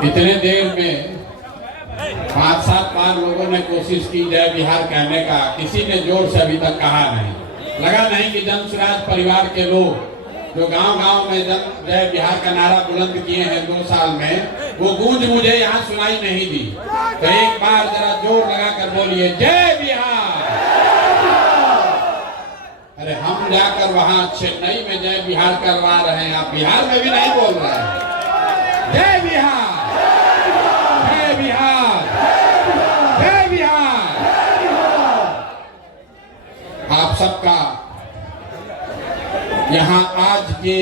इतने देर में 5-7 बार लोगों ने कोशिश की जय बिहार कहने का, किसी ने जोर से अभी तक कहा नहीं। लगा नहीं कि जन स्वराज परिवार के लोग जो गांव-गांव में जय बिहार का नारा बुलंद किए हैं 2 साल में, वो गूंज मुझे यहाँ सुनाई नहीं दी। तो एक बार जरा जोर लगा कर बोलिए जय बिहार। अरे हम जाकर वहां चेन्नई में जय बिहार करवा रहे हैं, आप बिहार में भी नहीं बोल रहे हैं। जय बिहार, जय बिहार, जय बिहार। आप सबका यहाँ आज के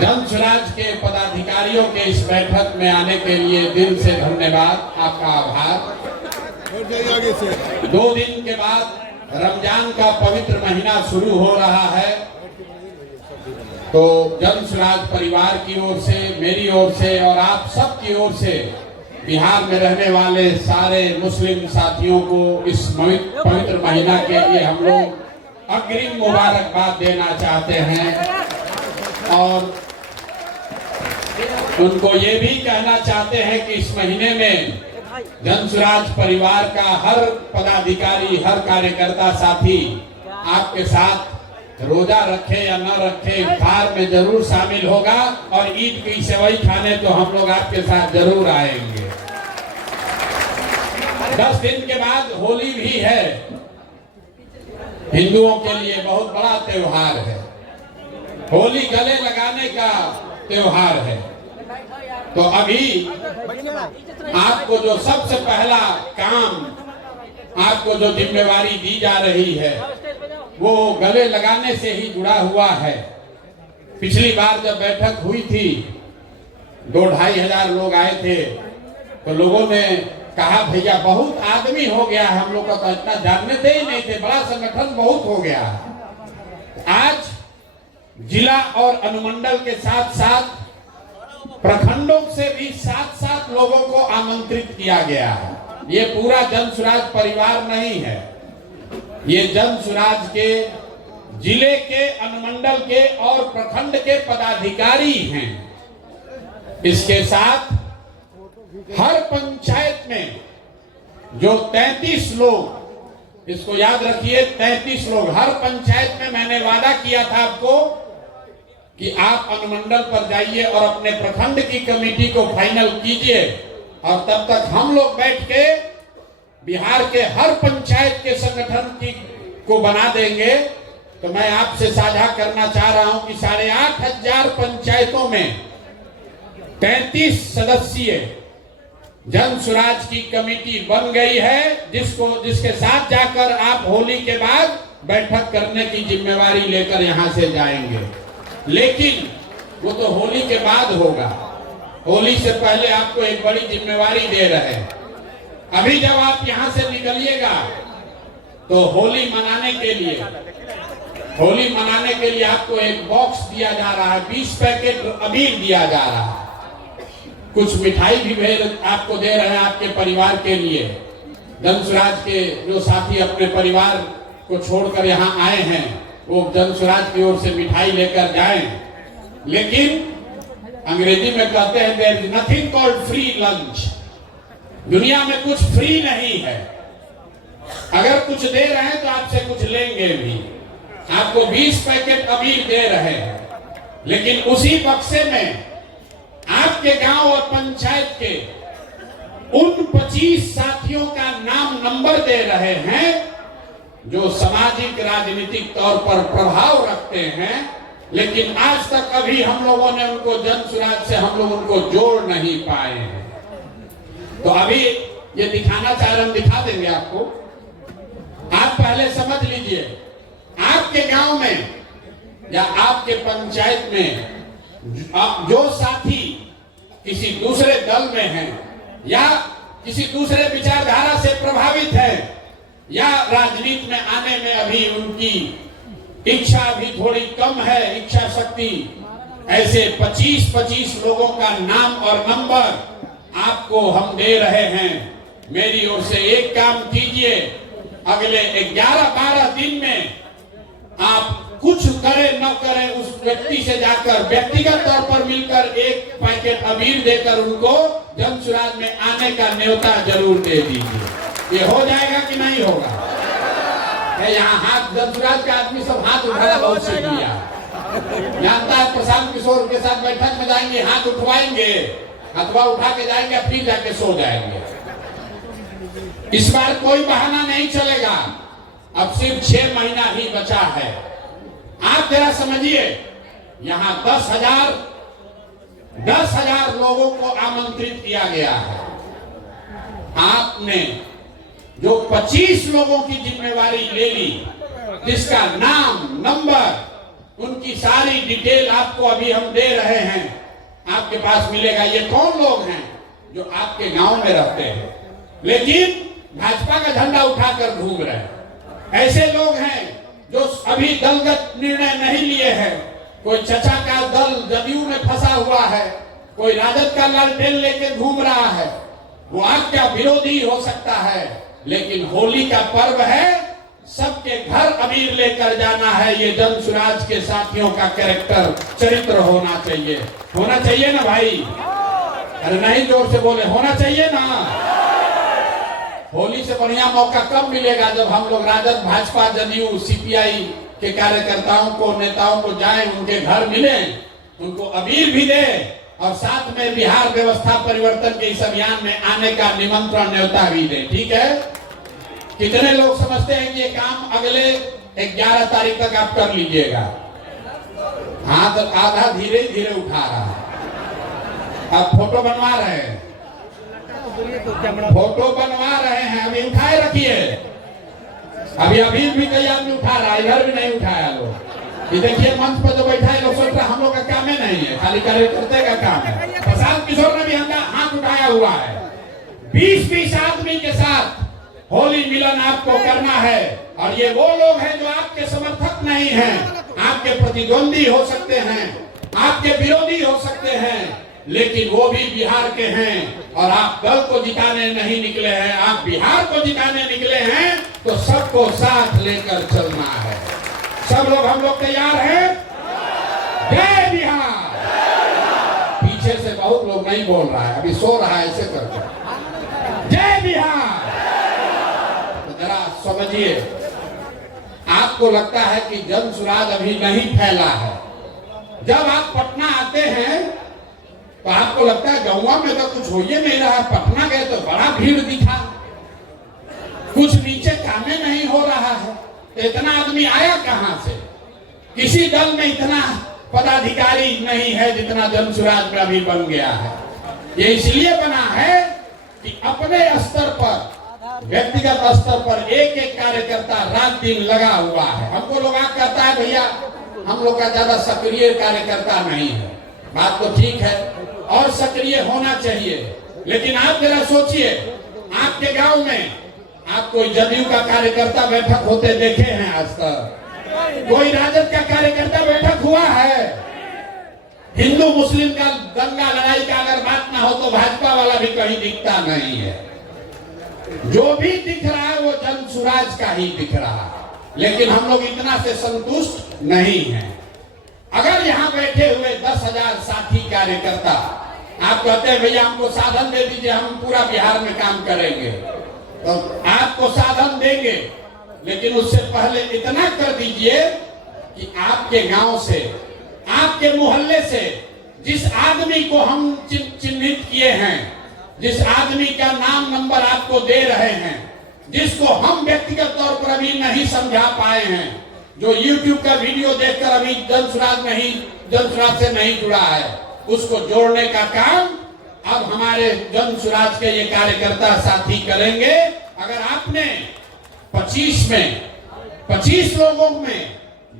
जन स्वराज के पदाधिकारियों के इस बैठक में आने के लिए दिल से धन्यवाद, आपका आभार। 2 दिन के बाद रमजान का पवित्र महीना शुरू हो रहा है, तो जन स्वराज परिवार की ओर से, मेरी ओर से और आप सब की ओर से बिहार में रहने वाले सारे मुस्लिम साथियों को इस पवित्र महीना के लिए हम लोग अग्रिम मुबारकबाद देना चाहते हैं और उनको ये भी कहना चाहते हैं कि इस महीने में जन स्वराज परिवार का हर पदाधिकारी, हर कार्यकर्ता साथी आपके साथ रोजा रखे या न रखे इफ्तार में जरूर शामिल होगा और ईद की सेवई खाने तो हम लोग आपके साथ जरूर आएंगे। 10 दिन के बाद होली भी है, हिंदुओं के लिए बहुत बड़ा त्योहार है। होली गले लगाने का त्योहार है। तो अभी आपको जो सबसे पहला काम, आपको जो जिम्मेवारी दी जा रही है, वो गले लगाने से ही जुड़ा हुआ है। पिछली बार जब बैठक हुई थी 2-2.5 हजार लोग आए थे, तो लोगों ने कहा भैया बहुत आदमी हो गया, हम लोग का तो इतना जानते ही नहीं थे, बड़ा संगठन बहुत हो गया। आज जिला और अनुमंडल के साथ साथ प्रखंडों से भी 7-7 लोगों को आमंत्रित किया गया है। ये पूरा जन स्वराज परिवार नहीं है, ये जन स्वराज के जिले के, अनुमंडल के और प्रखंड के पदाधिकारी हैं। इसके साथ हर पंचायत में जो 33 लोग, इसको याद रखिए 33 लोग, हर पंचायत में मैंने वादा किया था आपको कि आप अनुमंडल पर जाइए और अपने प्रखंड की कमेटी को फाइनल कीजिए और तब तक हम लोग बैठ के बिहार के हर पंचायत के संगठन को बना देंगे। तो मैं आपसे साझा करना चाह रहा हूं कि 8,500 पंचायतों में 33 सदस्यीय जन स्वराज की कमेटी बन गई है, जिसके साथ जाकर आप होली के बाद बैठक करने की जिम्मेवारी लेकर यहां से जाएंगे। लेकिन वो तो होली के बाद होगा, होली से पहले आपको एक बड़ी जिम्मेवारी दे रहे हैं। अभी जब आप यहां से निकलिएगा तो होली मनाने के लिए आपको एक बॉक्स दिया जा रहा है, 20 पैकेट अबीर दिया जा रहा है, कुछ मिठाई भी आपको दे रहे हैं आपके परिवार के लिए। जन स्वराज के जो साथी अपने परिवार को छोड़कर यहाँ आए हैं, वो जन स्वराज की ओर से मिठाई लेकर जाएं। लेकिन अंग्रेजी में कहते हैं there is nothing called free lunch. दुनिया में कुछ फ्री नहीं है, अगर कुछ दे रहे हैं तो आपसे कुछ लेंगे भी। आपको 20 पैकेट अबीर दे रहे हैं, लेकिन उसी बक्से में आपके गांव और पंचायत के उन 25 साथियों का नाम नंबर दे रहे हैं जो सामाजिक राजनीतिक तौर पर प्रभाव रखते हैं, लेकिन आज तक अभी हम लोगों ने उनको जन स्वराज से हम लोग उनको जोड़ नहीं पाए हैं। तो अभी ये दिखाना चाह रहे, हम दिखा देंगे आपको। आप पहले समझ लीजिए, आपके गांव में या आपके पंचायत में जो साथी किसी दूसरे दल में हैं या किसी दूसरे विचारधारा से प्रभावित है या राजनीति में आने में अभी उनकी इच्छा भी थोड़ी कम है, इच्छा शक्ति, ऐसे 25-25 लोगों का नाम और नंबर आपको हम दे रहे हैं। मेरी ओर से एक काम कीजिए, अगले 11-12 दिन में आप कुछ करे न करे उस व्यक्ति से जाकर व्यक्तिगत तौर पर मिलकर एक पैकेट अबीर देकर उनको जन सुराज में आने का न्योता जरूर दे दीजिए। ये हो जाएगा कि नहीं होगा? यहाँ हाथ जन सुराज के आदमी सब हाथ उठाना बहुत सीख लिया, जानता है। प्रशांत किशोर के साथ बैठक में जाएंगे, हाथ उठवाएंगे, हथवा उठा के जाएंगे, फिर जाके सो जाएंगे। इस बार कोई बहाना नहीं चलेगा। अब सिर्फ 6 महीना ही बचा है। आप जरा समझिए, यहाँ 10,000 लोगों को आमंत्रित किया गया है। आपने जो 25 लोगों की जिम्मेवारी ले ली, जिसका नाम, नंबर, उनकी सारी डिटेल आपको अभी हम दे रहे हैं, आपके पास मिलेगा। ये कौन लोग हैं जो आपके गांव में रहते हैं लेकिन भाजपा का झंडा उठाकर घूम रहे हैं? ऐसे लोग हैं जो अभी दलगत निर्णय नहीं लिए हैं। कोई चचा का दल जदयू में फंसा हुआ है, कोई राजद का लालटेन लेके घूम रहा है। वो आपका विरोधी हो सकता है, लेकिन होली का पर्व है, सबके घर अबीर लेकर जाना है। ये जन सुराज के साथियों का कैरेक्टर, चरित्र होना चाहिए। होना चाहिए ना भाई? अरे नहीं, जोर से बोले, होना चाहिए ना। होली से बढ़िया मौका कब मिलेगा जब हम लोग राजद, भाजपा, जदयू, सीपीआई के कार्यकर्ताओं को, नेताओं को जाएं, उनके घर मिलें, उनको अबीर भी दें और साथ में बिहार व्यवस्था परिवर्तन के इस अभियान में आने का निमंत्रण, न्योता भी दें। ठीक है? कितने लोग समझते हैं कि ये काम अगले 11 तारीख तक आप कर लीजिएगा? हाथ आधा धीरे धीरे उठा रहा है। अब फोटो बनवा रहे हैं, फोटो बनवा रहे हैं, अभी उठाए रखिए। अभी भी कई आदमी उठा रहा है, इधर भी नहीं उठाया लोग। ये देखिए मंच पर जो बैठा है, लोग सोच रहे हम लोग का काम ही नहीं है, खाली कार्यकर्ता का काम है। प्रशांत किशोर ने भी हाथ उठाया हुआ है। 20-20 आदमी के साथ होली मिलन आपको करना है। और ये वो लोग हैं जो आपके समर्थक नहीं हैं, आपके प्रतिद्वंदी हो सकते हैं, आपके विरोधी हो सकते हैं, लेकिन वो भी बिहार के हैं। और आप दल को जिताने नहीं निकले हैं, आप बिहार को जिताने निकले हैं। तो सबको साथ लेकर चलना है। सब लोग, हम लोग तैयार हैं? जय बिहार। पीछे से बहुत लोग नहीं बोल रहा है, अभी सो रहा है, ऐसे करके जय बिहार। तो जरा समझिए, आपको लगता है कि जन सुराज अभी नहीं फैला है। जब आप पटना आते हैं तो आपको लगता है गौवा में तो कुछ हो ही नहीं रहा। पटना गए तो बड़ा भीड़ दिखा, कुछ नीचे कामे नहीं हो रहा है। इतना आदमी आया कहां से? किसी दल में इतना पदाधिकारी नहीं है जितना जन सुराज में अभी बन गया है। ये इसलिए बना है कि अपने स्तर पर, व्यक्तिगत स्तर पर एक एक कार्यकर्ता रात दिन लगा हुआ है। हमको लोग कहता है भैया हम लोग का ज्यादा सक्रिय कार्यकर्ता नहीं है। बात तो ठीक है और सक्रिय होना चाहिए, लेकिन आप जरा सोचिए, आपके गांव में आप कोई जदयू का कार्यकर्ता बैठक होते देखे हैं आज तक? कोई राजद का कार्यकर्ता बैठक हुआ है? हिंदू मुस्लिम का दंगा लड़ाई का अगर बात ना हो तो भाजपा वाला भी कहीं दिखता नहीं है। जो भी दिख रहा है वो जन सुराज का ही दिख रहा है। लेकिन हम लोग इतना से संतुष्ट नहीं हैं। अगर यहाँ बैठे हुए 10,000 साथी कार्यकर्ता आप कहते हैं भैया हमको साधन दे दीजिए, हम पूरा बिहार में काम करेंगे, तो आपको साधन देंगे, लेकिन उससे पहले इतना कर दीजिए कि आपके गांव से, आपके मोहल्ले से जिस आदमी को हम चिन्हित किए हैं, जिस आदमी का नाम नंबर आपको दे रहे हैं, जिसको हम व्यक्तिगत तौर पर अभी नहीं समझा पाए हैं, जो YouTube का वीडियो देखकर अभी जन सुराज से नहीं जुड़ा है, उसको जोड़ने का काम अब हमारे जन सुराज के ये कार्यकर्ता साथी करेंगे। अगर आपने 25 लोगों में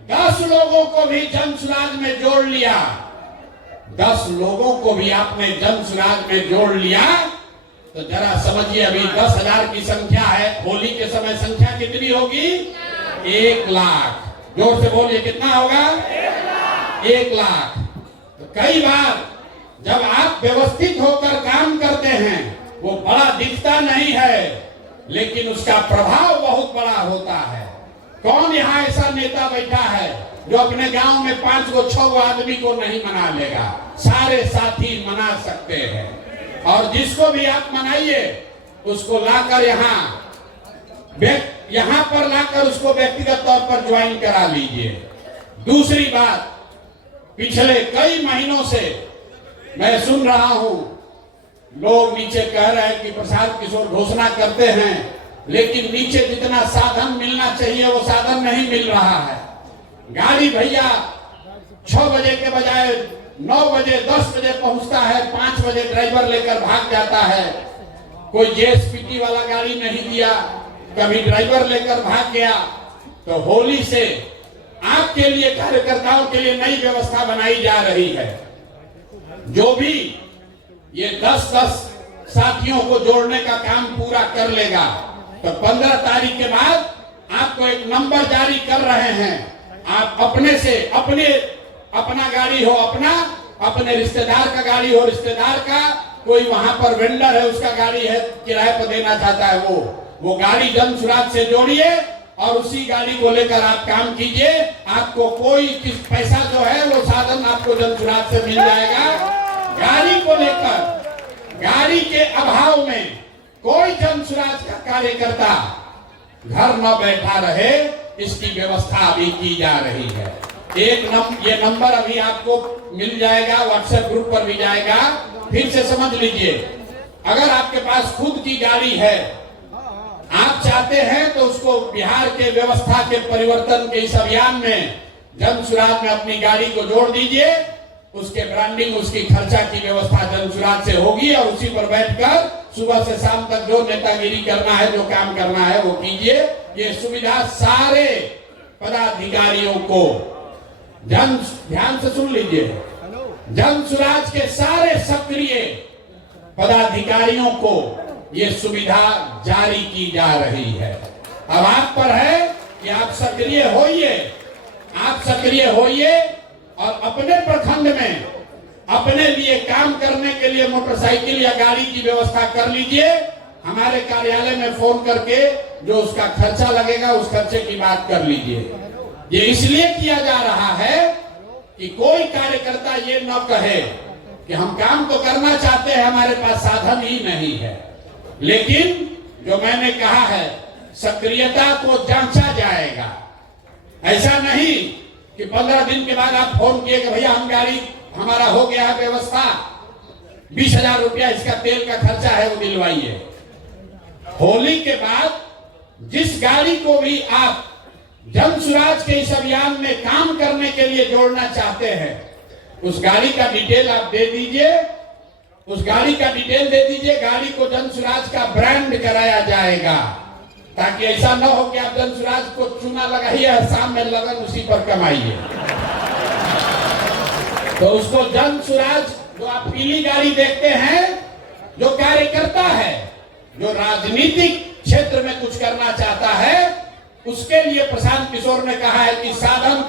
10 लोगों को भी जन सुराज में जोड़ लिया, 10 लोगों को भी आपने जन सुराज में जोड़ लिया, तो जरा समझिए अभी 10,000 की संख्या है, होली के समय संख्या कितनी होगी? 1 लाख। जोर से बोलिए, कितना होगा? 1 लाख। तो कई बार जब आप व्यवस्थित होकर काम करते हैं, वो बड़ा दिखता नहीं है, लेकिन उसका प्रभाव बहुत बड़ा होता है। कौन यहाँ ऐसा नेता बैठा है जो अपने गांव में 5 गो 6 गो आदमी को नहीं मना लेगा? सारे साथी मना सकते हैं। और जिसको भी आप मनाइए उसको लाकर यहाँ पर लाकर उसको व्यक्तिगत तौर पर ज्वाइन करा लीजिए। दूसरी बात, पिछले कई महीनों से मैं सुन रहा हूं, लोग नीचे कह रहे हैं कि प्रशांत किशोर घोषणा करते हैं, लेकिन नीचे जितना साधन मिलना चाहिए वो साधन नहीं मिल रहा है। गाड़ी भैया 6 बजे के बजाय 9 बजे 10 बजे पहुंचता है, 5 बजे ड्राइवर लेकर भाग जाता है। कोई जेएसपीटी वाला गाड़ी नहीं दिया, कभी ड्राइवर लेकर भाग गया। तो होली से आपके लिए, कार्यकर्ताओं के लिए नई व्यवस्था बनाई जा रही है। जो भी ये 10-10 साथियों को जोड़ने का काम पूरा कर लेगा तो 15 तारीख के बाद आपको एक नंबर जारी कर रहे हैं। आप अपने से अपना गाड़ी हो अपना, अपने रिश्तेदार का गाड़ी हो रिश्तेदार का, कोई वहां पर वेंडर है उसका गाड़ी है किराए पर देना चाहता है, वो गाड़ी जन सुराज से जोड़िए और उसी गाड़ी को लेकर आप काम कीजिए। आपको कोई पैसा जो है वो साधन आपको जन सुराज से मिल जाएगा। गाड़ी को लेकर, गाड़ी के अभाव में कोई जन सुराज का कार्यकर्ता घर न बैठा रहे, इसकी व्यवस्था अभी की जा रही है। ये नंबर अभी आपको मिल जाएगा, व्हाट्सएप ग्रुप पर भी जाएगा। फिर से समझ लीजिए, अगर आपके पास खुद की गाड़ी है, आप चाहते हैं तो उसको बिहार के व्यवस्था के परिवर्तन के इस अभियान में जन सुराज में अपनी गाड़ी को जोड़ दीजिए। उसके ब्रांडिंग, उसकी खर्चा की व्यवस्था जन सुराज से होगी और उसी पर बैठकर सुबह से शाम तक जो नेतागिरी करना है, जो काम करना है वो कीजिए। ये सुविधा सारे पदाधिकारियों को, ध्यान से सुन लीजिए, जन सुराज के सारे सक्रिय पदाधिकारियों को ये सुविधा जारी की जा रही है। अब आप पर है कि आप सक्रिय होइए और अपने प्रखंड में अपने लिए काम करने के लिए मोटरसाइकिल या गाड़ी की व्यवस्था कर लीजिए। हमारे कार्यालय में फोन करके जो उसका खर्चा लगेगा उस खर्चे की बात कर लीजिए। ये इसलिए किया जा रहा है कि कोई कार्यकर्ता ये न कहे कि हम काम तो करना चाहते हैं, हमारे पास साधन ही नहीं है। लेकिन जो मैंने कहा है, सक्रियता को जांचा जाएगा। ऐसा नहीं कि 15 दिन के बाद आप फोन किए कि भैया हम गाड़ी, हमारा हो गया है व्यवस्था, 20,000 रुपया इसका तेल का खर्चा है वो दिलवाइए। होली के बाद जिस गाड़ी को भी आप जन सुराज के इस अभियान में काम करने के लिए जोड़ना चाहते हैं, उस गाड़ी का डिटेल आप दे दीजिए, गाड़ी को जन सुराज का ब्रांड कराया जाएगा, ताकि ऐसा न हो कि आप जन सुराज को चूना लगाइए, शाम में लगन उसी पर कमाइए। तो उसको जन सुराज, जो आप पीली गाड़ी देखते हैं, जो कार्यकर्ता है, जो राजनीतिक क्षेत्र में कुछ करना चाहता है, उसके लिए प्रशांत किशोर ने कहा है कि साधन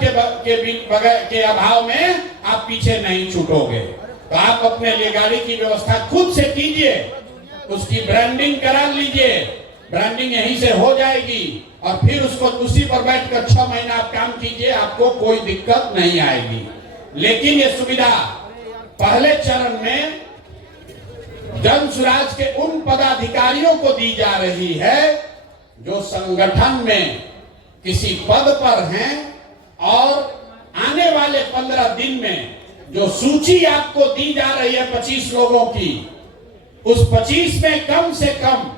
के अभाव में आप पीछे नहीं छूटोगे। तो आप अपने लिए गाड़ी की व्यवस्था खुद से कीजिए, उसकी ब्रांडिंग करा लीजिए, ब्रांडिंग यहीं से हो जाएगी और फिर उसको उसी पर बैठकर 6 महीना आप काम कीजिए, आपको कोई दिक्कत नहीं आएगी। लेकिन ये सुविधा पहले चरण में जन सुराज के उन पदाधिकारियों को दी जा रही है जो संगठन में किसी पद पर हैं और आने वाले 15 दिन में जो सूची आपको दी जा रही है 25 लोगों की, उस 25 में कम से कम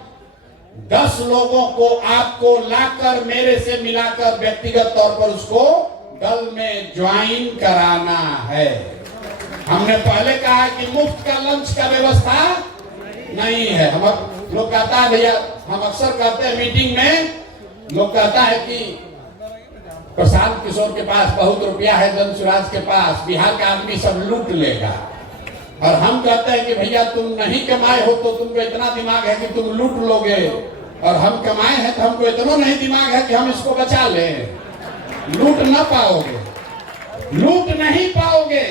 10 लोगों को आपको लाकर मेरे से मिलाकर व्यक्तिगत तौर पर उसको दल में ज्वाइन कराना है। हमने पहले कहा कि मुफ्त का लंच का व्यवस्था नहीं है। हम लोग कहता है भैया, हम अक्सर कहते हैं मीटिंग में, लोग कहता है कि प्रशांत किशोर के पास बहुत रुपया है, जन सुराज के पास बिहार का आदमी सब लूट लेगा। और हम कहते हैं कि भैया तुम नहीं कमाए हो तो तुमको इतना दिमाग है कि तुम लूट लोगे, और हम कमाए हैं तो हमको इतना नहीं दिमाग है कि हम इसको बचा लें। लूट नहीं पाओगे।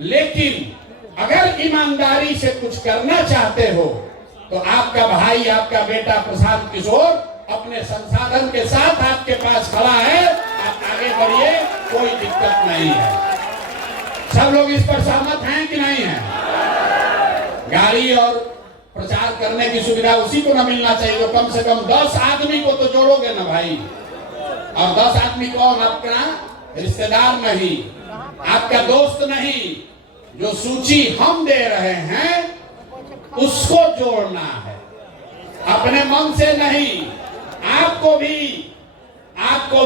लेकिन अगर ईमानदारी से कुछ करना चाहते हो तो आपका भाई, आपका बेटा प्रशांत किशोर अपने संसाधन के साथ आपके पास खड़ा है, आप आगे बढ़िए, कोई दिक्कत नहीं है। सब लोग इस पर सहमत हैं कि नहीं है? गाड़ी और प्रचार करने की सुविधा उसी को न मिलना चाहिए तो कम से कम 10 आदमी को तो जोड़ोगे ना भाई। और 10 आदमी कौन? आपका रिश्तेदार नहीं, आपका दोस्त नहीं, जो सूची हम दे रहे हैं उसको जोड़ना है, अपने मन से नहीं। आपको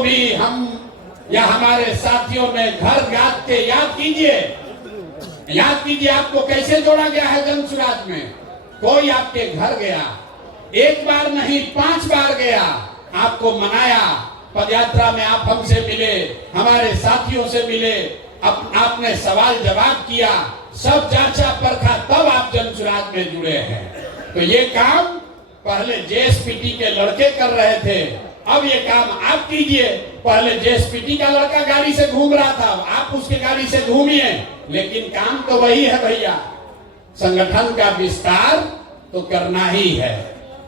भी हम या हमारे साथियों ने घर याद के याद कीजिए आपको कैसे जोड़ा गया है जन सुराज में। कोई आपके घर गया, एक बार नहीं 5 बार गया, आपको मनाया, पदयात्रा में आप हमसे मिले, हमारे साथियों से मिले, आपने सवाल जवाब किया, सब जांचा परखा, तब आप जन सुराज में जुड़े हैं। तो ये काम पहले जेएसपीटी के लड़के कर रहे थे, अब ये काम आप कीजिए। पहले जेएसपीटी का लड़का गाड़ी से घूम रहा था, आप उसके गाड़ी से घूमिए, लेकिन काम तो वही है भैया, संगठन का विस्तार तो करना ही है।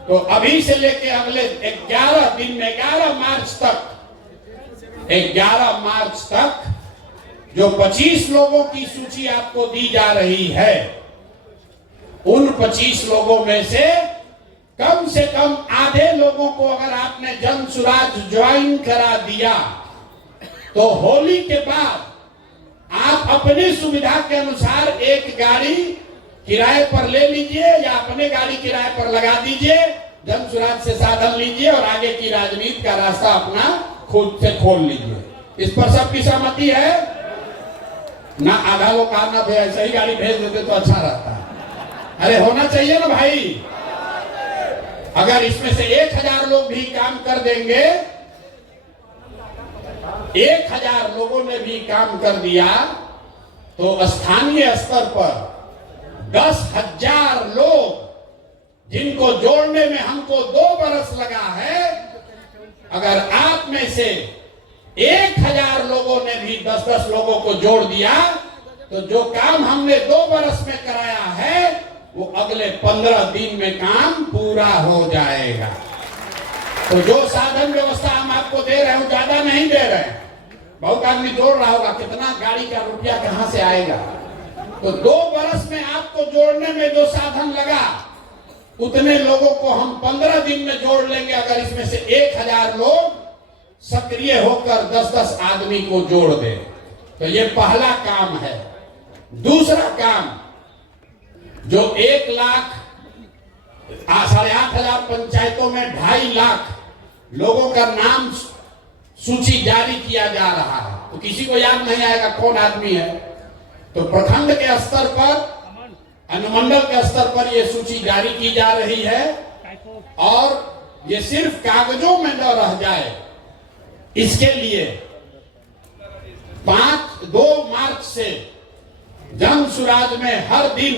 तो अभी से लेके अगले 11 दिन में 11 मार्च तक जो 25 लोगों की सूची आपको दी जा रही है, उन 25 लोगों में से कम आधे लोगों को अगर आपने जन सुराज ज्वाइन करा दिया तो होली के बाद आप अपनी सुविधा के अनुसार एक गाड़ी किराए पर ले लीजिए या अपने गाड़ी किराए पर लगा दीजिए, जन सुराज से साधन लीजिए और आगे की राजनीति का रास्ता अपना खुद से खोल लीजिए। इस पर सबकी सहमति है ना? आधा लोग कहना भाई ऐसा ही गाड़ी भेज देते तो अच्छा रहता है। अरे होना चाहिए ना भाई। अगर इसमें से 1000 लोग भी काम कर देंगे, 1000 लोगों ने भी काम कर दिया तो स्थानीय स्तर पर 10,000 लोग, जिनको जोड़ने में हमको 2 बरस लगा है, अगर आप में से 1000 लोगों ने भी 10-10 लोगों को जोड़ दिया तो जो काम हमने 2 बरस में कराया है वो अगले 15 दिन में काम पूरा हो जाएगा। तो जो साधन व्यवस्था हम आपको दे रहे हैं ज्यादा नहीं दे रहे हैं। बहुत आदमी जोड़ रहा होगा कितना गाड़ी का रुपया कहां से आएगा, तो 2 बरस में आपको जोड़ने में जो साधन लगा उतने लोगों को हम 15 दिन में जोड़ लेंगे। अगर इसमें से 1000 लोग सक्रिय होकर 10-10 आदमी को जोड़ दे तो ये पहला काम है। दूसरा काम, जो 1 लाख 8,500 पंचायतों में 2.5 लाख लोगों का नाम सूची जारी किया जा रहा है, तो किसी को याद नहीं आएगा कौन आदमी है। तो प्रखंड के स्तर पर, अनुमंडल के स्तर पर यह सूची जारी की जा रही है और ये सिर्फ कागजों में न रह जाए, इसके लिए 2 मार्च से जन सुराज में हर दिन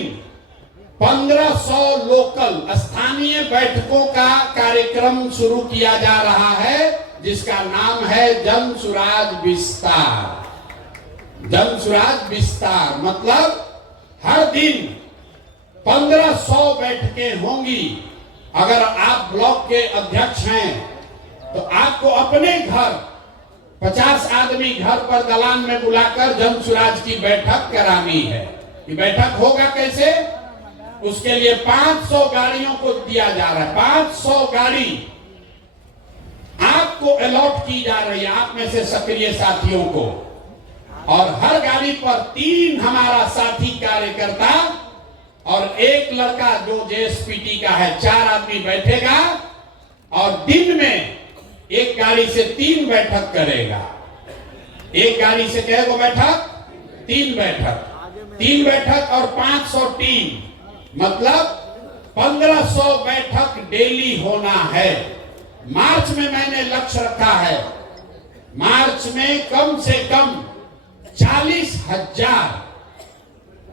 1500 लोकल स्थानीय बैठकों का कार्यक्रम शुरू किया जा रहा है, जिसका नाम है जन सुराज विस्तार। जन सुराज विस्तार मतलब हर दिन 1500 बैठकें होंगी। अगर आप ब्लॉक के अध्यक्ष हैं तो आपको अपने घर 50 आदमी घर पर दलान में बुलाकर जन सुराज की बैठक करानी है। ये बैठक होगा कैसे? उसके लिए 500 गाड़ियों को दिया जा रहा है। 500 गाड़ी आपको अलॉट की जा रही है, आप में से सक्रिय साथियों को, और हर गाड़ी पर 3 हमारा साथी कार्यकर्ता और 1 लड़का जो जेएसपीटी का है, 4 आदमी बैठेगा और दिन में एक गाड़ी से 3 बैठक करेगा। एक गाड़ी से कितने बैठक? 3 बैठक। 3 बैठक और 500 टीम, मतलब 1500 बैठक डेली होना है। मार्च में मैंने लक्ष्य रखा है, मार्च में कम से कम 40,000,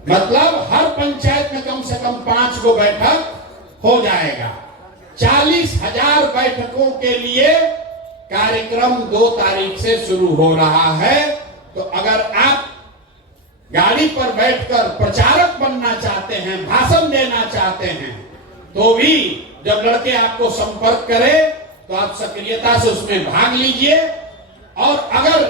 मतलब हर पंचायत में कम से कम 5 गो बैठक हो जाएगा। 40,000 बैठकों के लिए कार्यक्रम 2 तारीख से शुरू हो रहा है। तो अगर आप गाड़ी पर बैठकर प्रचारक बनना चाहते हैं, भाषण देना चाहते हैं, तो भी जब लड़के आपको संपर्क करें तो आप सक्रियता से उसमें भाग लीजिए। और अगर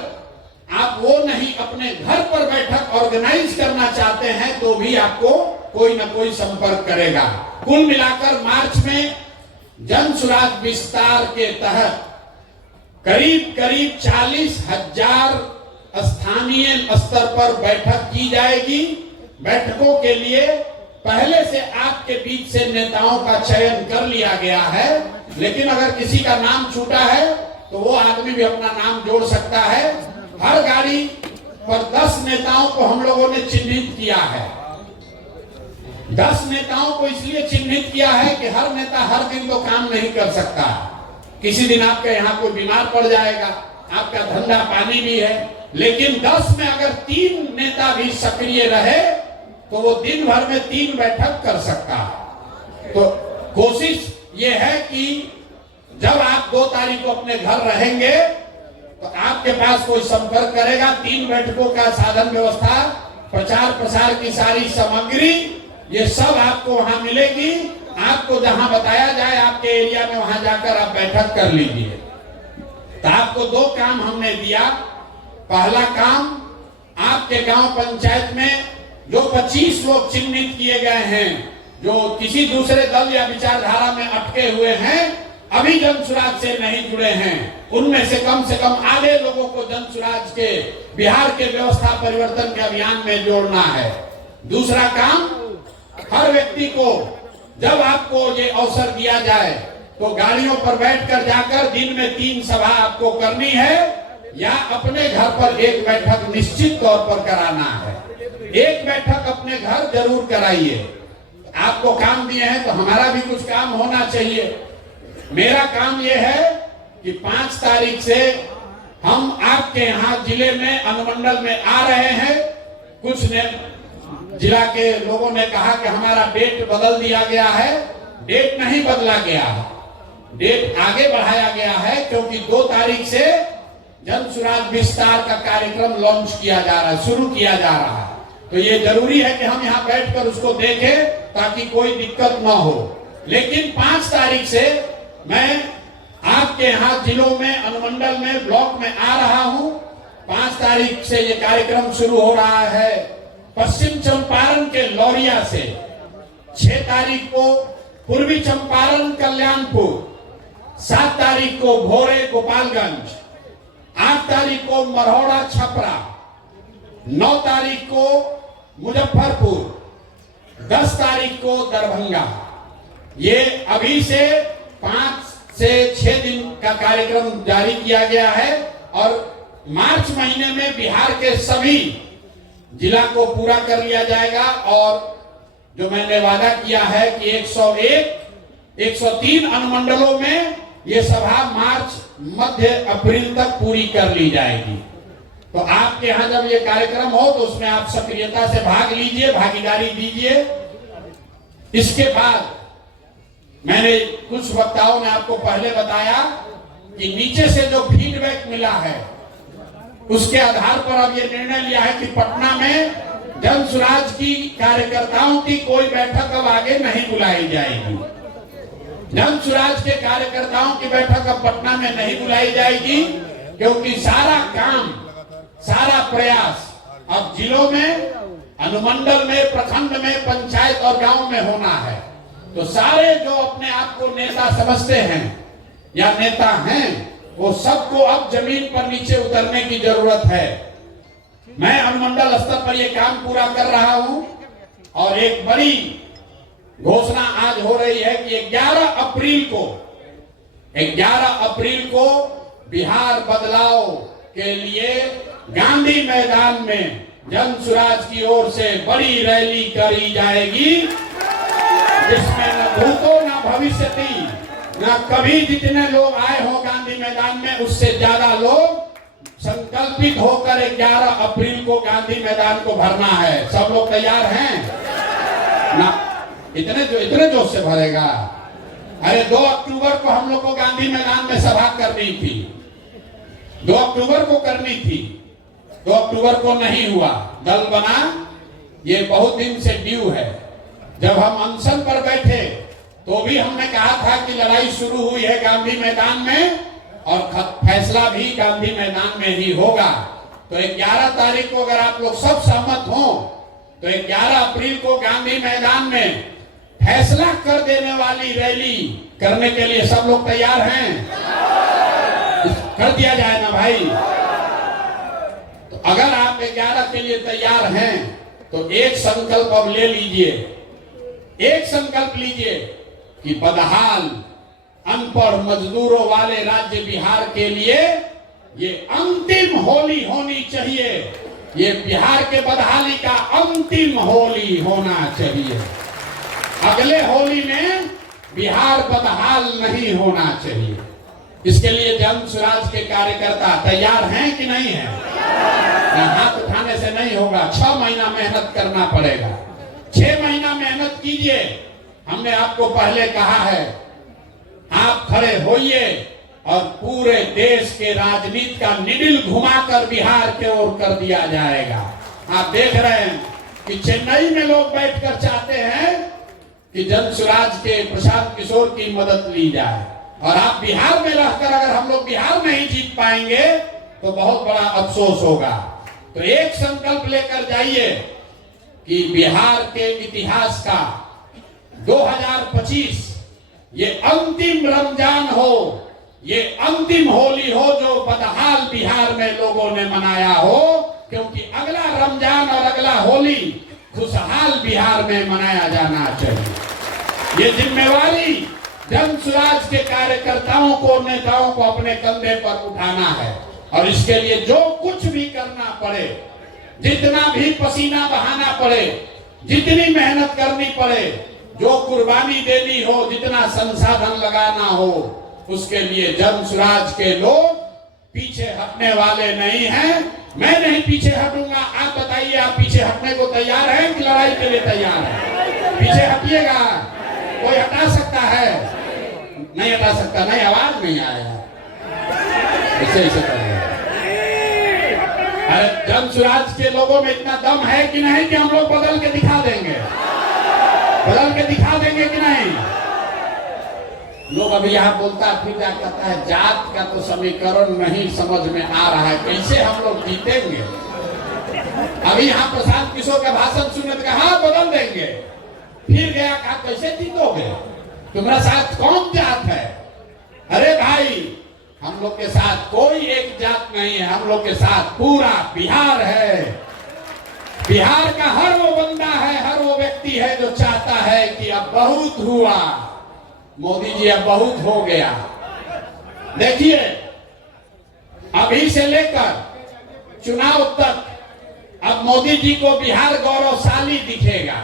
आप वो नहीं अपने घर पर बैठक ऑर्गेनाइज करना चाहते हैं तो भी आपको कोई ना कोई संपर्क करेगा। कुल मिलाकर मार्च में जन सुराज विस्तार के तहत करीब करीब 40,000 स्थानीय स्तर पर बैठक की जाएगी। बैठकों के लिए पहले से आपके बीच से नेताओं का चयन कर लिया गया है, लेकिन अगर किसी का नाम छूटा है तो वो आदमी भी अपना नाम जोड़ सकता है। हर गाड़ी पर 10 नेताओं को हम लोगों ने चिन्हित किया है। 10 नेताओं को इसलिए चिन्हित किया है कि हर नेता हर दिन तो काम नहीं कर सकता। किसी दिन आपके यहाँ कोई बीमार पड़ जाएगा, आपका धंधा पानी भी है, लेकिन 10 में अगर 3 नेता भी सक्रिय रहे तो वो दिन भर में 3 बैठक कर सकता है। तो कोशिश ये है कि जब आप 2 तारीख को अपने घर रहेंगे तो आपके पास कोई संपर्क करेगा। 3 बैठकों का साधन व्यवस्था, प्रचार प्रसार की सारी सामग्री, ये सब आपको वहां मिलेगी। आपको जहां बताया जाए आपके एरिया में वहां जाकर आप बैठक कर लीजिए। तो आपको 2 काम हमने दिया। पहला काम, आपके गांव पंचायत में जो 25 लोग चिन्हित किए गए हैं, जो किसी दूसरे दल या विचारधारा में अटके हुए हैं, अभी जन सुराज से नहीं जुड़े हैं, उनमें से कम आधे लोगों को जन सुराज के बिहार के व्यवस्था परिवर्तन के अभियान में जोड़ना है। दूसरा काम, हर व्यक्ति को जब आपको ये अवसर दिया जाए तो गाड़ियों पर बैठकर जाकर दिन में 3 सभा आपको करनी है या अपने घर पर एक बैठक निश्चित तौर पर कराना है। एक बैठक अपने घर जरूर कराइए। आपको काम दिए हैं तो हमारा भी कुछ काम होना चाहिए। मेरा काम यह है कि 5 तारीख से हम आपके यहाँ जिले में अनुमंडल में आ रहे हैं। कुछ ने जिला के लोगों ने कहा कि हमारा डेट बदल दिया गया है। डेट नहीं बदला गया है, डेट आगे बढ़ाया गया है, क्योंकि 2 तारीख से जन सुराज विस्तार का कार्यक्रम लॉन्च किया जा रहा है, शुरू किया जा रहा है। तो ये जरूरी है कि हम यहाँ बैठकर उसको देखें ताकि कोई दिक्कत ना हो। लेकिन 5 तारीख से मैं आपके यहाँ जिलों में, अनुमंडल में, ब्लॉक में आ रहा हूँ। 5 तारीख से ये कार्यक्रम शुरू हो रहा है पश्चिम चंपारण के लौरिया से। 6 तारीख को पूर्वी चंपारण कल्याणपुर, 7 तारीख को भोरे गोपालगंज, 8 तारीख को मरौड़ा छपरा, 9 तारीख को मुजफ्फरपुर, 10 तारीख को दरभंगा। ये अभी से 5 से 6 दिन का कार्यक्रम जारी किया गया है और मार्च महीने में बिहार के सभी जिला को पूरा कर लिया जाएगा। और जो मैंने वादा किया है कि 103 अनुमंडलों में ये सभा मार्च मध्य अप्रैल तक पूरी कर ली जाएगी। तो आपके यहाँ जब ये कार्यक्रम हो तो उसमें आप सक्रियता से भाग लीजिए, भागीदारी दीजिए। इसके बाद मैंने कुछ वक्ताओं ने आपको पहले बताया कि नीचे से जो फीडबैक मिला है उसके आधार पर अब ये निर्णय लिया है कि पटना में जन सुराज की कार्यकर्ताओं की कोई बैठक अब आगे नहीं बुलाई जाएगी। जन सुराज के कार्यकर्ताओं की बैठक अब पटना में नहीं बुलाई जाएगी, क्योंकि सारा काम, सारा प्रयास अब जिलों में, अनुमंडल में, प्रखंड में, पंचायत और गांव में होना है। तो सारे जो अपने आप को नेता समझते हैं या नेता हैं, वो सबको अब जमीन पर नीचे उतरने की जरूरत है। मैं अनुमंडल स्तर पर ये काम पूरा कर रहा हूं और एक बड़ी घोषणा आज हो रही है कि 11 अप्रैल को बिहार बदलाव के लिए गांधी मैदान में जन सुराज की ओर से बड़ी रैली करी जाएगी, जिसमें न भूतो न भविष्यति, न कभी जितने लोग आए हो गांधी मैदान में उससे ज्यादा लोग संकल्पित होकर 11 अप्रैल को गांधी मैदान को भरना है। सब लोग तैयार हैं ना? इतने जोश से भरेगा। अरे 2 अक्टूबर को हम लोग को गांधी मैदान में सभा करनी थी, 2 अक्टूबर को करनी थी, 2 अक्टूबर को नहीं हुआ। दल बना, ये बहुत दिन से ड्यू है। जब हम अनशन पर बैठे तो भी हमने कहा था कि लड़ाई शुरू हुई है गांधी मैदान में और फैसला भी गांधी मैदान में ही होगा। तो 11 तारीख को अगर आप लोग सब सहमत हो तो 11 अप्रैल को गांधी मैदान में फैसला कर देने वाली रैली करने के लिए सब लोग तैयार हैं? कर दिया जाए ना भाई। तो अगर आप 11 के लिए तैयार हैं तो एक संकल्प अब ले लीजिए, एक संकल्प लीजिए कि बदहाल अनपढ़ मजदूरों वाले राज्य बिहार के लिए ये अंतिम होली होनी चाहिए। ये बिहार के बदहाली का अंतिम होली होना चाहिए। अगले होली में बिहार बदहाल नहीं होना चाहिए। इसके लिए जन स्वराज के कार्यकर्ता तैयार हैं कि नहीं है? हाथ उठाने से नहीं होगा, 6 महीना मेहनत करना पड़ेगा। 6 महीना मेहनत कीजिए। हमने आपको पहले कहा है, आप खड़े होइए और पूरे देश के राजनीति का निडिल घुमाकर बिहार के ओर कर दिया जाएगा। आप देख रहे हैं कि चेन्नई में लोग बैठकर चाहते हैं कि जन स्वराज के प्रशांत किशोर की मदद ली जाए, और आप बिहार में रहकर अगर हम लोग बिहार में ही जीत पाएंगे तो बहुत बड़ा अफसोस होगा। तो एक संकल्प लेकर जाइए कि बिहार के इतिहास का 2025 ये अंतिम रमजान हो, ये अंतिम होली हो जो बदहाल बिहार में लोगों ने मनाया हो, क्योंकि अगला रमजान और अगला होली खुशहाल बिहार में मनाया जाना चाहिए। ये जिम्मेवारी जन स्वराज के कार्यकर्ताओं को, नेताओं को अपने कंधे पर उठाना है, और इसके लिए जो कुछ भी करना पड़े, जितना भी पसीना बहाना पड़े, जितनी मेहनत करनी पड़े, जो कुर्बानी देनी हो, जितना संसाधन लगाना हो, उसके लिए जन स्वराज के लोग पीछे हटने वाले नहीं हैं। मैं नहीं पीछे हटूंगा। आप बताइए, आप पीछे हटने को तैयार हैं कि लड़ाई के लिए तैयार हैं? पीछे हटिएगा। कोई हटा सकता है? नहीं हटा सकता। नहीं, आवाज नहीं आएगा। ऐसे करेंगे। अरे जन स्वराज के लोगों में इतना दम है कि नहीं कि हम लोग बदल के दिखा देंगे? बदल के दिखा देंगे कि नहीं? लोग अभी यहाँ बोलता फिर क्या कहता है, जात का तो समीकरण नहीं समझ में आ रहा है, कैसे हम लोग जीतेंगे? अभी यहाँ प्रशांत किशोर का भाषण सुनने तो कहा बदल देंगे, फिर गया कहा कैसे जीतोगे? तुम्हारा साथ कौन जात है? अरे भाई, हम लोग के साथ कोई एक जात नहीं है, हम लोग के साथ पूरा बिहार है। बिहार का हर वो बंदा है, हर वो व्यक्ति है जो चाहता है कि अब बहुत हुआ, मोदी जी अब बहुत हो गया। देखिए, अभी से लेकर चुनाव तक अब मोदी जी को बिहार गौरवशाली दिखेगा।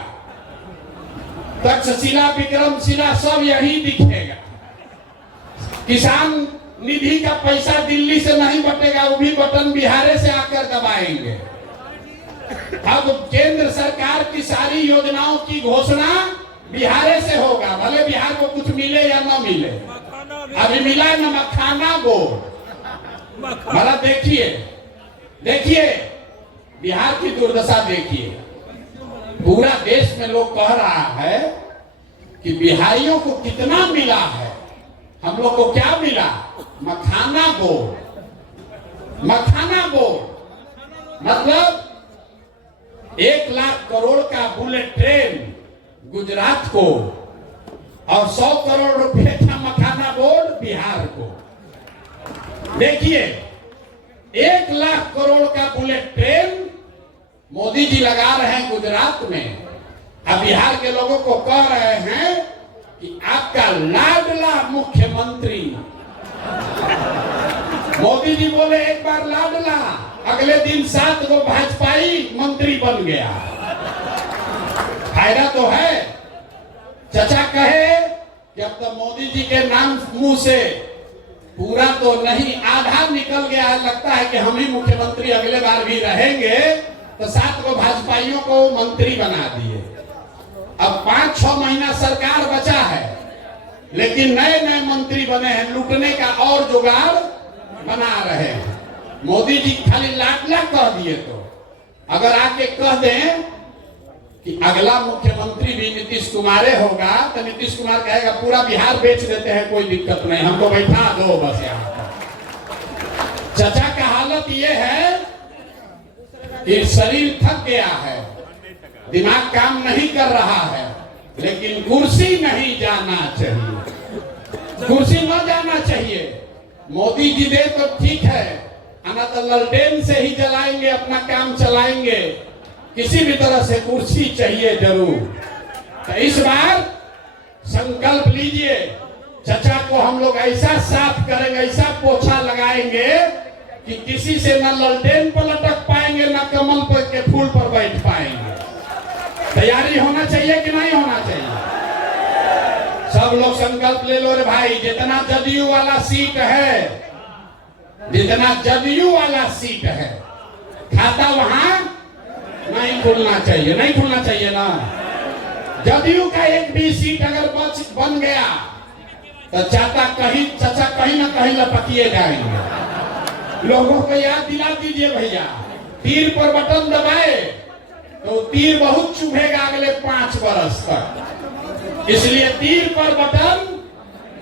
तक्षशिला, विक्रमशिला सब यही दिखेगा। किसान निधि का पैसा दिल्ली से नहीं बटेगा, वो भी बटन बिहार से आकर दबाएंगे। अब केंद्र सरकार की सारी योजनाओं की घोषणा बिहार से होगा, भले बिहार को कुछ मिले या न मिले। अभी मिला न मखाना बोर्ड। भला देखिए, देखिए बिहार की दुर्दशा देखिए। पूरा देश में लोग कह रहा है कि बिहारियों को कितना मिला है, हम लोग को क्या मिला? मखाना बोर्ड। मखाना बोर्ड मतलब 1 लाख करोड़ का बुलेट ट्रेन गुजरात को, और 100 करोड़ रुपए का मखाना बोर्ड बिहार को। देखिए, 1 लाख करोड़ का बुलेट ट्रेन मोदी जी लगा रहे हैं गुजरात में। अब बिहार के लोगों को कह रहे हैं कि आपका लाडला मुख्यमंत्री, मोदी जी बोले एक बार लाडला, अगले दिन 7 गो भाजपाई मंत्री बन गया। फायदा तो है। चचा कहे कि अब तो मोदी जी के नाम मुंह से पूरा तो नहीं, आधा निकल गया है, लगता है कि हम ही मुख्यमंत्री अगले बार भी रहेंगे, तो 7 को भाजपाइयों को मंत्री बना दिए। अब 5-6 महीना सरकार बचा है, लेकिन नए नए मंत्री बने हैं, लूटने का और जुगाड़ बना रहे हैं। मोदी जी खाली लाडला कह दिए, तो अगर आके कह दें कि अगला मुख्यमंत्री भी नीतीश कुमार होगा तो नीतीश कुमार कहेगा पूरा बिहार बेच देते हैं, कोई दिक्कत नहीं, हमको बैठा दो बस यहाँ पर। चाचा का हालत ये है कि शरीर थक गया है, दिमाग काम नहीं कर रहा है, लेकिन कुर्सी नहीं जाना चाहिए, कुर्सी न जाना चाहिए। मोदी जी दे तो ठीक है, आना तो ललटेन से ही जलाएंगे, अपना काम चलाएंगे, किसी भी तरह से कुर्सी चाहिए जरूर। तो इस बार संकल्प लीजिए, चचा को हम लोग ऐसा साफ करेंगे, ऐसा पोछा लगाएंगे कि किसी से न ललटेन पर लटक पाएंगे, न कमल पर के फूल पर बैठ पाएंगे। तैयारी होना चाहिए कि नहीं होना चाहिए? सब लोग संकल्प ले लो रे भाई। जितना जदयू वाला सीट है, जितना जदयू वाला सीट है, खाता वहां नहीं खुलना चाहिए, नहीं खुलना चाहिए ना। जदयू का एक भी सीट अगर बन गया तो चाचा कहीं ना कहीं लपकिए जाएंगे। लोगों को याद दिला दीजिए भैया, तीर पर बटन दबाए तो तीर बहुत चुभेगा अगले 5 वर्ष तक, इसलिए तीर पर बटन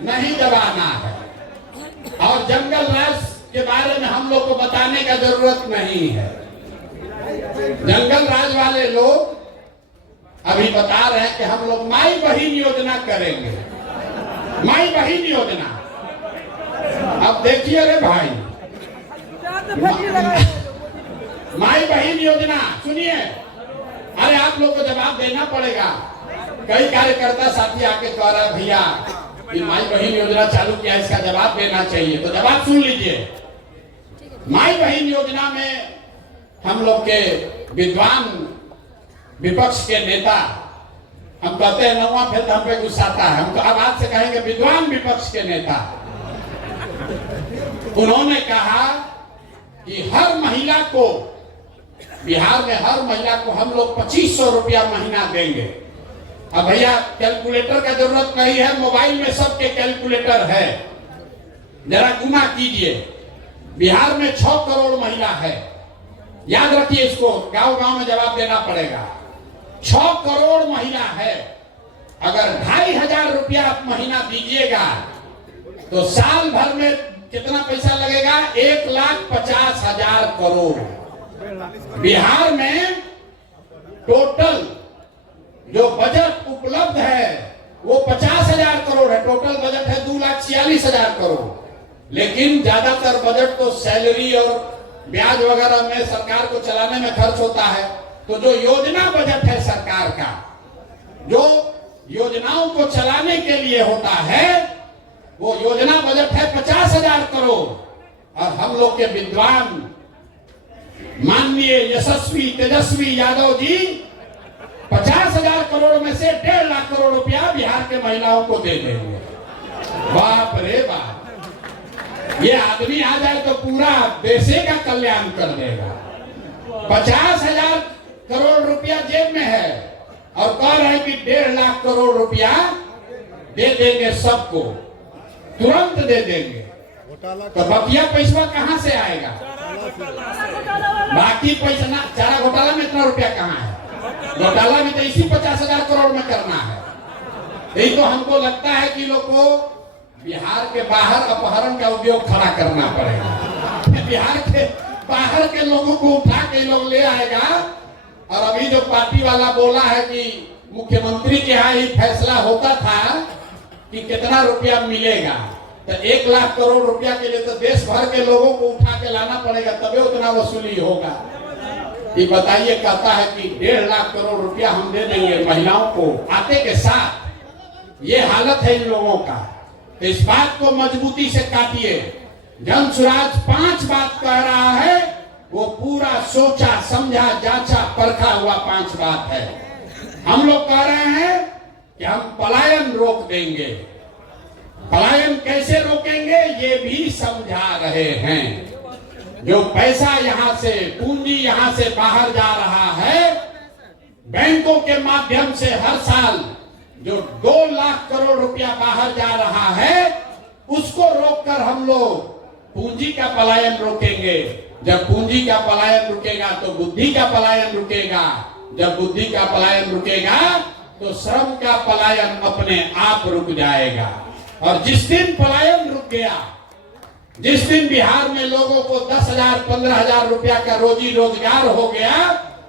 नहीं दबाना है। और जंगल राज के बारे में हम लोग को बताने का जरूरत नहीं है। जंगल राज वाले लोग अभी बता रहे हैं कि हम लोग माई बहिन योजना करेंगे, माई बहिन योजना। अब देखिए रे भाई, माई बहिन योजना सुनिए, अरे आप लोग को जवाब देना पड़ेगा। कई कार्यकर्ता साथी आके कह रहा है भैया कि माई बहिन योजना चालू किया, इसका जवाब देना चाहिए। तो जवाब सुन लीजिए। माई बहिन योजना में हम लोग के विद्वान विपक्ष के नेता, हम कहते हैं नौवां फिर हम पे गुस्साता है, हम तो आवाज से कहेंगे विद्वान विपक्ष के नेता, उन्होंने कहा कि हर महिला को, बिहार में हर महिला को हम लोग 2500 रुपया महीना देंगे। अब भैया कैलकुलेटर का जरूरत नहीं है, मोबाइल में सबके कैलकुलेटर है, जरा गुना कीजिए। बिहार में 6 करोड़ महिला है, याद रखिए इसको, गांव गांव में जवाब देना पड़ेगा। 6 करोड़ महिला है, अगर 2500 रुपया आप महीना दीजिएगा तो साल भर में कितना पैसा लगेगा? 1,50,000 करोड़। बिहार में टोटल जो बजट उपलब्ध है वो 50,000 करोड़ है, टोटल बजट है 2,46,000 करोड़। लेकिन ज्यादातर बजट तो सैलरी और ब्याज वगैरह में सरकार को चलाने में खर्च होता है। तो जो योजना बजट है सरकार का, जो योजनाओं को चलाने के लिए होता है, वो योजना बजट है 50,000 करोड़। और हम लोग के विद्वान माननीय यशस्वी तेजस्वी यादव जी 50,000 करोड़ में से 1.5 लाख करोड़ रुपया बिहार के महिलाओं को दे देंगे। बाप रे बाप, ये आदमी आ जाए तो पूरा देश का कल्याण कर देगा। 50,000 करोड़ रुपया जेब में है और कह रहे हैं कि 1.5 लाख करोड़ रुपया दे देंगे सबको, तुरंत दे देंगे। तो बकिया पैसा कहां से आएगा? बाकी पैसा ना, चारा घोटाला में इतना रुपया कहां है? घोटाला भी तो इसी 50,000 करोड़ में करना है। यही तो हमको लगता है कि लोग को बिहार के बाहर अपहरण का उद्योग खड़ा करना पड़ेगा। बिहार के बाहर के लोगों को उठा के लोग ले आएगा। और अभी जो पार्टी वाला बोला है कि मुख्यमंत्री के यहाँ ही फैसला होता था कि कितना रुपया मिलेगा, तो 1 लाख करोड़ रुपया के लिए तो देश भर के लोगों को उठा के लाना पड़ेगा, तभी उतना वसूली होगा। ये बताइए, कहता है कि 1.5 लाख करोड़ रुपया हम दे देंगे महिलाओं को आते के साथ। ये हालत है इन लोगों का। तो इस बात को मजबूती से काटिए। जनसुराज 5 बात कह रहा है, वो पूरा सोचा समझा जांचा परखा हुआ 5 बात है। हम लोग कह रहे हैं कि हम पलायन रोक देंगे। पलायन कैसे रोकेंगे ये भी समझा रहे हैं। जो पैसा यहां से, पूंजी यहां से बाहर जा रहा है, बैंकों के माध्यम से हर साल जो 2 लाख करोड़ रुपया बाहर जा रहा है, उसको रोककर हम लोग पूंजी का पलायन रोकेंगे। जब पूंजी का पलायन रुकेगा तो बुद्धि का पलायन रुकेगा, जब बुद्धि का पलायन रुकेगा तो श्रम का पलायन अपने आप रुक जाएगा। और जिस दिन पलायन रुक गया, जिस दिन बिहार में लोगों को 10,000 15,000 रुपया का रोजी रोजगार हो गया,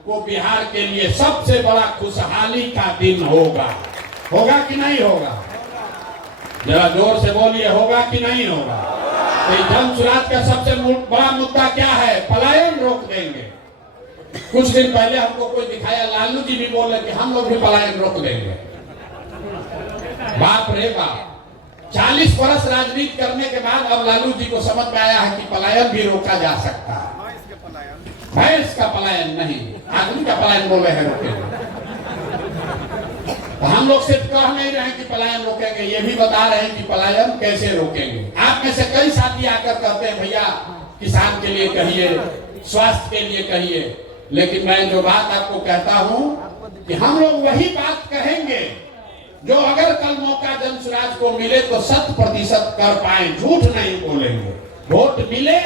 वो बिहार के लिए सबसे बड़ा खुशहाली का दिन होगा। होगा कि नहीं होगा? जरा जोर से बोलिए, होगा कि नहीं होगा? तो जन सुराज का सबसे बड़ा मुद्दा क्या है? पलायन रोक देंगे। कुछ दिन पहले हमको कोई दिखाया, लालू जी भी बोल रहे कि हम लोग भी पलायन रोक देंगे। बाप रे बाप, 40 वर्ष राजनीति करने के बाद अब लालू जी को समझ में आया है कि पलायन भी रोका जा सकता है। भैंस का पलायन नहीं, आदमी का पलायन बोले हैं रोकेंगे। तो हम लोग सिर्फ कह नहीं रहे कि पलायन रोकेंगे, ये भी बता रहे हैं कि पलायन कैसे रोकेंगे। आप में से कई साथी आकर कहते हैं भैया किसान के लिए कहिए, स्वास्थ्य के लिए कहिए, लेकिन मैं जो बात आपको कहता हूं कि हम लोग वही बात कहेंगे जो अगर कल मौका जन सुराज को मिले तो 100% कर पाए, झूठ नहीं बोलेंगे। वोट मिले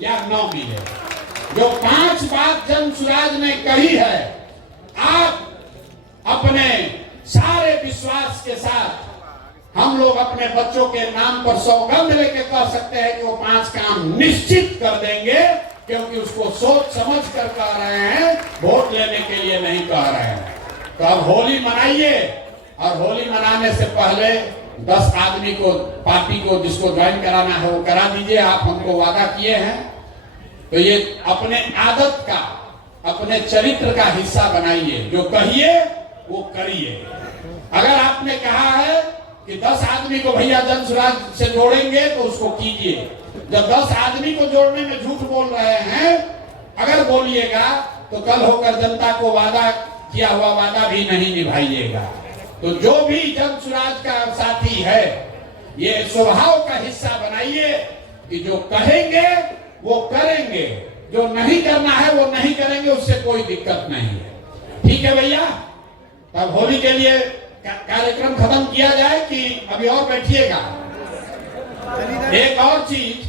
या न मिले, जो 5 बात जन सुराज ने कही है, आप अपने सारे विश्वास के साथ हम लोग अपने बच्चों के नाम पर सौगंध लेके कह सकते हैं कि वो 5 काम निश्चित कर देंगे, क्योंकि उसको सोच समझ कर कह रहे हैं, वोट लेने के लिए नहीं कह रहे हैं। तो अब होली मनाइए, और होली मनाने से पहले 10 आदमी को, पार्टी को जिसको ज्वाइन कराना है वो करा दीजिए। आप हमको वादा किए हैं, तो ये अपने आदत का, अपने चरित्र का हिस्सा बनाइए। जो कहिए वो करिए। अगर आपने कहा है कि 10 आदमी को भैया जन सुराज से जोड़ेंगे तो उसको कीजिए। जब 10 आदमी को जोड़ने में झूठ बोल रहे हैं, अगर बोलिएगा तो कल होकर जनता को वादा किया हुआ वादा भी नहीं निभाइएगा। तो जो भी जन सुराज का साथी है, ये स्वभाव का हिस्सा बनाइए कि जो कहेंगे वो करेंगे, जो नहीं करना है वो नहीं करेंगे, उससे कोई दिक्कत नहीं है। ठीक है भैया? तब होली के लिए कार्यक्रम खत्म किया जाए कि अभी और बैठिएगा? एक और चीज,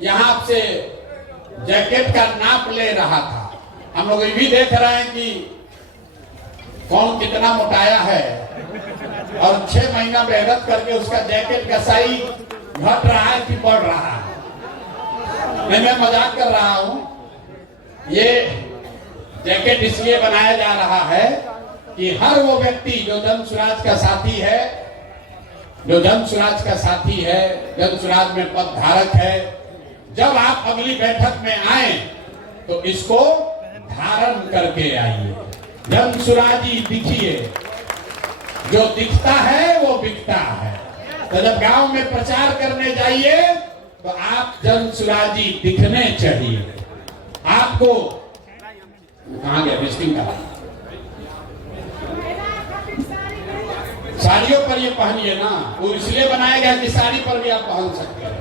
यहाँ आपसे जैकेट का नाप ले रहा था। हम लोग ये भी देख रहे हैं कि कौन कितना मोटाया है, और 6 महीना मेहनत करके उसका जैकेट का साइज घट रहा है कि बढ़ रहा है। मैं मजाक कर रहा हूं। ये जैकेट इसलिए बनाया जा रहा है कि हर वो व्यक्ति जो जन सुराज का साथी है, जो जन सुराज का साथी है, जन सुराज में पद धारक है, जब आप अगली बैठक में आए तो इसको धारण करके आइए। जन सुराजी दिखिए, जो दिखता है वो बिकता है। तो जब गांव में प्रचार करने जाइए तो आप जन सुराजी दिखने चाहिए। आपको कहां गया विजिटिंग का? साड़ियों पर ये पहनिए ना, वो इसलिए बनाया गया कि साड़ी पर भी आप पहन सकते हैं।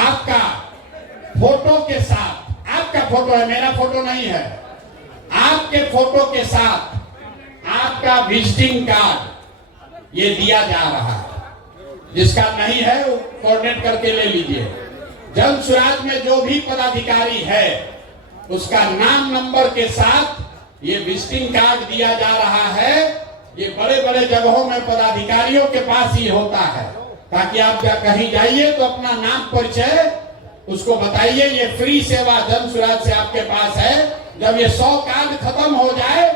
आपका फोटो के साथ, आपका फोटो है, मेरा फोटो नहीं है, आपके फोटो के साथ आपका विजिटिंग कार्ड ये दिया जा रहा है। जिसका नहीं है वो कोऑर्डिनेट करके ले लीजिए। जन सुराज में जो भी पदाधिकारी है उसका नाम नंबर के साथ ये विजिटिंग कार्ड दिया जा रहा है। ये बड़े बड़े जगहों में पदाधिकारियों के पास ही होता है, ताकि आप कहीं जाइए तो अपना नाम परिचय उसको बताइए। ये फ्री सेवा जन सुराज से आपके पास है। जब ये 100 कार्ड खत्म हो जाए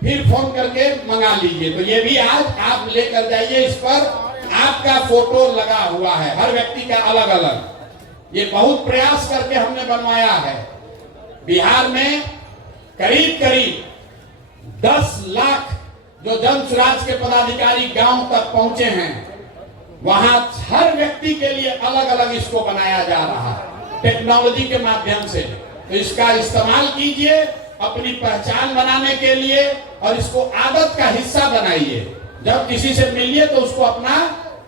फिर फोन करके मंगा लीजिए। तो ये भी आज आप लेकर जाइए। इस पर आपका फोटो लगा हुआ है, हर व्यक्ति का अलग अलग। ये बहुत प्रयास करके हमने बनवाया है। बिहार में करीब करीब 10 लाख जो जन सुराज के पदाधिकारी गांव तक पहुंचे हैं, वहां हर व्यक्ति के लिए अलग अलग इसको बनाया जा रहा है टेक्नोलॉजी के माध्यम से। तो इसका इस्तेमाल कीजिए अपनी पहचान बनाने के लिए, और इसको आदत का हिस्सा बनाइए। जब किसी से मिलिए तो उसको अपना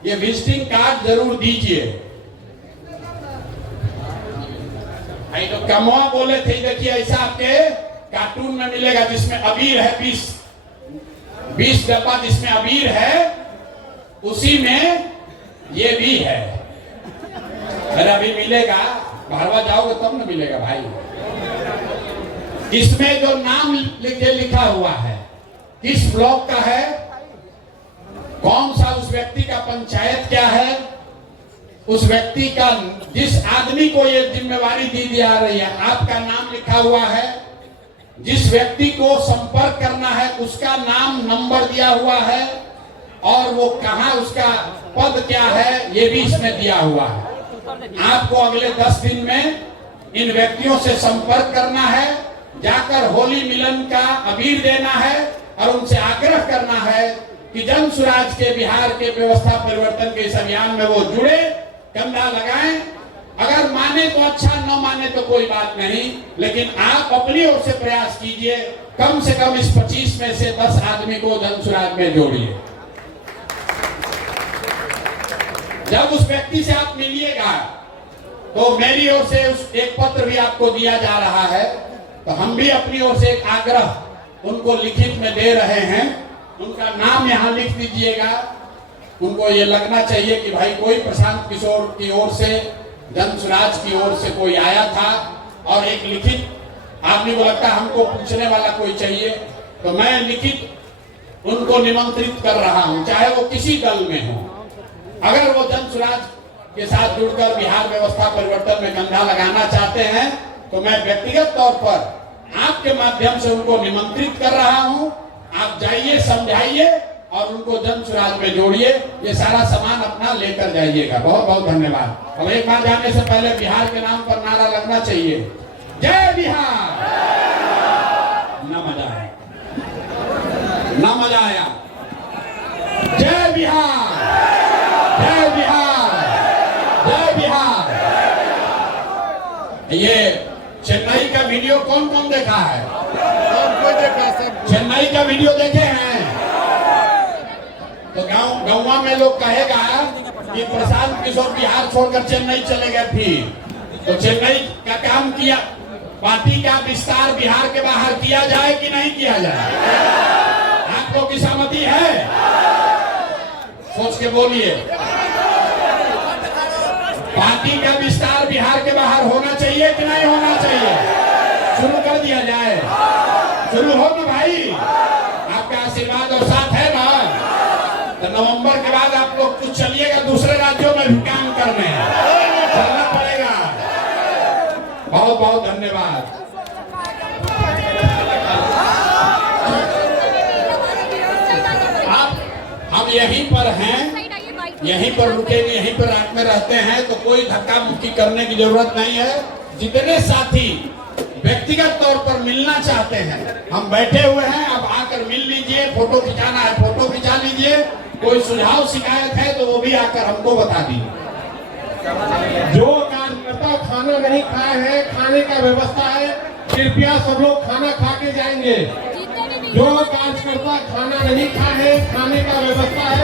ये विजिटिंग कार्ड जरूर दीजिए। तो कमवा बोले थे, देखिए ऐसा आपके कार्टून में मिलेगा जिसमें अबीर है, 20 डब्बा जिसमें अबीर है, उसी में ये भी है। अरे अभी मिलेगा, बाहरवा जाओगे तब न मिलेगा भाई। इसमें जो नाम लिखा हुआ है किस ब्लॉक का है, कौन सा उस व्यक्ति का पंचायत क्या है, उस व्यक्ति का, जिस आदमी को ये जिम्मेवारी दी जा रही है, आपका नाम लिखा हुआ है, जिस व्यक्ति को संपर्क करना है उसका नाम नंबर दिया हुआ है, और वो कहां, उसका पद क्या है, ये भी इसमें दिया हुआ है। आपको अगले 10 दिन में इन व्यक्तियों से संपर्क करना है, जाकर होली मिलन का अबीर देना है और उनसे आग्रह करना है कि जन सुराज के बिहार के व्यवस्था परिवर्तन के इस अभियान में वो जुड़े, कंधा लगाएं। अगर माने तो अच्छा, न माने तो कोई बात नहीं, लेकिन आप अपनी ओर से प्रयास कीजिए, कम से कम इस 25 में से 10 आदमी को जन सुराज में जोड़िए। जब उस व्यक्ति से आप मिलिएगा तो मेरी ओर से उस एक पत्र भी आपको दिया जा रहा है, तो हम भी अपनी ओर से एक आग्रह उनको लिखित में दे रहे हैं। उनका नाम यहाँ लिख दीजिएगा। उनको ये लगना चाहिए कि भाई कोई प्रशांत किशोर की ओर से, जन सुराज की ओर से कोई आया था, और एक लिखित, आदमी को लगता है हमको पूछने वाला कोई चाहिए, तो मैं लिखित उनको निमंत्रित कर रहा हूं, चाहे वो किसी दल में हो। अगर वो जन सुराज के साथ जुड़कर बिहार व्यवस्था परिवर्तन में कंधा लगाना चाहते हैं, तो मैं व्यक्तिगत तौर पर आपके माध्यम से उनको निमंत्रित कर रहा हूं। आप जाइए, समझाइए और उनको जन सुराज में जोड़िए। ये सारा सामान अपना लेकर जाइएगा। बहुत बहुत धन्यवाद। अब एक बार जाने से पहले बिहार के नाम पर नारा लगना चाहिए, जय बिहार। ना मजा आया, ना मजा आया। जय बिहार, जय बिहार, जय बिहार। ये चेन्नई का वीडियो कौन कौन देखा है? कोई देखा सब। चेन्नई का वीडियो देखे हैं? तो गाँव में लोग कहेगा कि प्रशांत किशोर बिहार छोड़कर चेन्नई चले गए। फिर तो चेन्नई का काम किया, पार्टी का विस्तार बिहार के बाहर किया जाए कि नहीं किया जाए? आप लोग की सहमति है? सोच के बोलिए। पार्टी का विस्तार बिहार के बाहर होना चाहिए कि नहीं होना चाहिए? शुरू कर दिया जाए। शुरू हो ना भाई, आपका आशीर्वाद और साथ है ना? तो नवंबर के बाद आप लोग कुछ चलिएगा, दूसरे राज्यों में भी काम करने चलना पड़ेगा। बहुत बहुत धन्यवाद। हम यहीं पर हैं, यहीं पर रुकेंगे, यहीं पर रात में रहते हैं, तो कोई धक्का मुक्की करने की जरूरत नहीं है। जितने साथी व्यक्तिगत तौर पर मिलना चाहते हैं, हम बैठे हुए हैं, अब आकर मिल लीजिए। फोटो खिंचाना है फोटो खिंचा लीजिए। कोई सुझाव शिकायत है तो वो भी आकर हमको बता दीजिए। जो कार्यकर्ता खाना नहीं खाए हैं, खाने का व्यवस्था है, कृपया सब लोग खाना खा के जाएंगे। जो कार्यकर्ता खाना नहीं खाए हैं, खाने का व्यवस्था है,